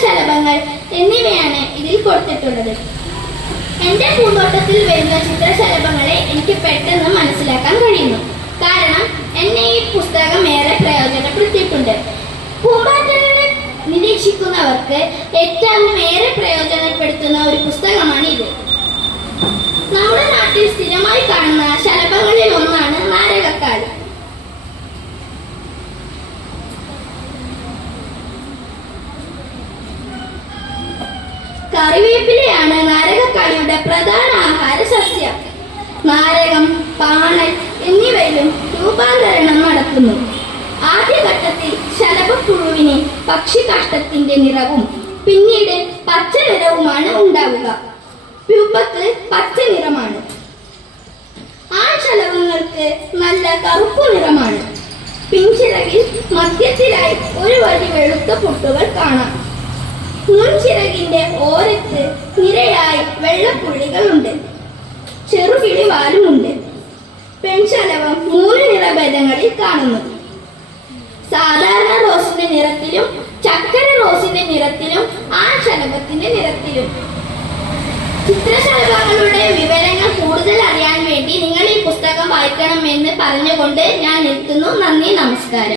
ശലഭങ്ങൾ എന്നിവയാണ് ഇതിൽ കൊടുത്തിട്ടുള്ളത്. എന്റെ പൂന്തോട്ടത്തിൽ വരുന്ന ചിത്രശലഭങ്ങളെ എനിക്ക് പെട്ടെന്ന് മനസ്സിലാക്കാൻ കഴിയുന്നു. കാരണം എന്നെ ഈ പുസ്തകം ഏറെ പ്രയോജനപ്പെടുത്തിയിട്ടുണ്ട്. പൂമ്പാറ്റകളെ നിരീക്ഷിക്കുന്നവർക്ക് ഏറ്റവും ഏറെ പ്രയോജനപ്പെടുത്തുന്നത് കറിവേപ്പിലയാണ് നാരകക്കാളിയുടെ പ്രധാന ആഹാര സസ്യം. നാരകം പാണൽ എന്നിവയിലും രൂപാന്തരണം നടക്കുന്നു ആദ്യഘട്ടത്തിൽ ശലഭപ്പുഴുവിന് പക്ഷികാഷ്ടത്തിന്റെ നിറവും പിന്നീട് പച്ച ഉണ്ടാവുക. പ്യൂപ്പത്ത് പച്ച നിറമാണ് ശലഭങ്ങൾക്ക് നല്ല കറുപ്പ് നിറമാണ്. പിൻചിറകിൽ മധ്യത്തിലായി ഒരു വലിയ വെളുത്ത പൊട്ടുകൾ കാണാം. മുൻചിറകിന്റെ ഓരത്ത് നിരയായി വെള്ളപ്പുള്ളികളുണ്ട്. ചെറുകിളി വാലുമുണ്ട് പെൺശലവം മൂന്ന് നിറഭേദങ്ങളിൽ കാണുന്നു. സാധാരണ റോസിന്റെ നിറത്തിലും ചക്കര റോസിന്റെ നിറത്തിലും ആ ശലഭത്തിന്റെ നിറത്തിലും. ചിത്രശലഭങ്ങളുടെ വിവരങ്ങൾ കൂടുതൽ അറിയാൻ വേണ്ടി നിങ്ങൾ ഈ പുസ്തകം വായിക്കണമെന്ന് പറഞ്ഞുകൊണ്ട് ഞാൻ നിർത്തുന്നു നന്ദി നമസ്കാരം.